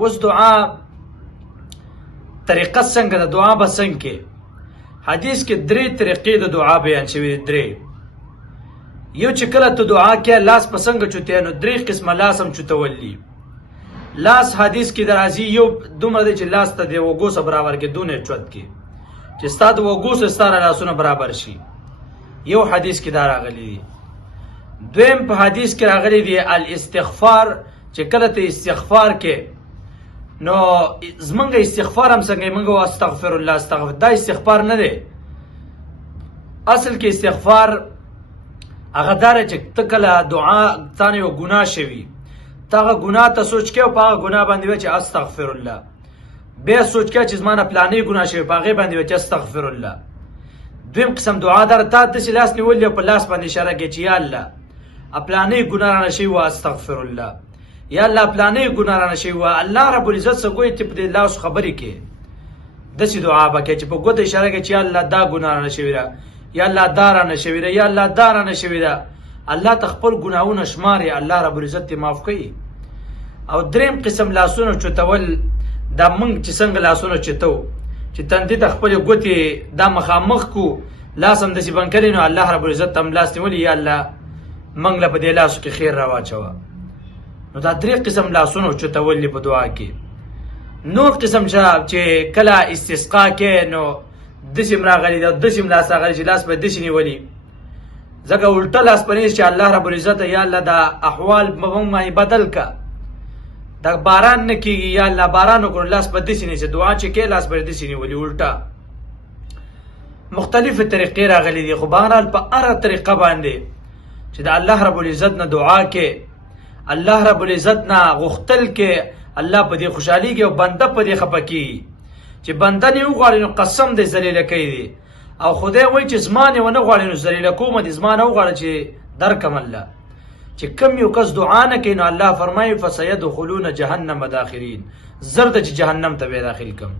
اوس دعا طریقه څنګه د دعا به څنګه حدیث کې درې طریقې د دعا بیان شوي درې. یو چې کله ته دعا کې لاس په څنګه چوتې نو درې قسمه لاس هم چوتولی. لاس حدیث کې درازي یو دومره دی چې لاس ته د وګو سره برابر کې دونه چوت کې چې ستا د وګو سره ستاره لاسونه برابر شي. یو حدیث کې دا راغلی دی. دویم په حدیث کې راغلی دی الاستغفار چې کله ته استغفار کې نو زمونږ استغفار هم څنګه موږ واستغفر الله استغفر دا استغفار نه دی. اصل کې استغفار هغه داره چې ته کله دعا تانه یو ګناه شوي ته هغه ګناه ته سوچ کې او په هغه ګناه باندې وایي چې استغفر الله. بیا سوچ کې چې زما نه پلانې ګناه شوي په هغې باندې وایي چې استغفر الله. دویم قسم دعا داره تا داسې لاس نیولي او په لاس باندې اشاره کوي چې یا الله پلانې ګناه رانه شوي وه استغفر الله. یا الله پلانې ګناه رانه شوي وه الله رب العزت څه ګویي چې په دې لاس خبرې کې داسې دعا به کوي چې په ګوته اشاره کوي چې یا الله دا ګناه رانه شوي ده یا الله دا رانه شوي ده یا الله دا رانه شوي ده. الله ته خپل ګناهونه شماري الله رب العزت یې معاف کوي. او دریم قسم لاسونه چوتول دا موږ چې څنګه لاسونه چوتو چې تندې ته خپلې ګوتې دا مخامخ کو لاس هم داسې بند کړی نو الله رب العزت هم لاس نیولي یا الله موږ له په دې لاسو کې خیر راواچوه. نو دا درې قسم لاسونه چوتول دي په دعا کې. نور قسم چې کله استسقا کې نو دسم راغلی دا دسم لاس راغلی چې لاس به داسې نیولي ځکه الټه لاس په نیس چې الله رب العزت یا الله دا احوال باندې بدل کا دا باران نه کېږي یا الله باران وکړو لاس به داسې نیسي دعا چې کې لاس به داسې نیولي الټه. مختلفې طریقې راغلي دي خو بهرحال په هره طریقه باندې چې د الله رب العزت نه دعا کې الله رب العزت نه غوښتل کې الله په دې خوشحالېږي او بنده په دې خفه کېږي چې بنده نه وغواړي نو قسم دې ذلیله کوي دی او خدای وایي چې زما نه ونه غواړي نو ذلیله کوم دې زما نه وغواړه چې درکم الله. چې کم یو کس دعا نه کوي نو الله فرمایي فسيدخلون جهنم داخرین زرد چې جهنم ته به داخل کم.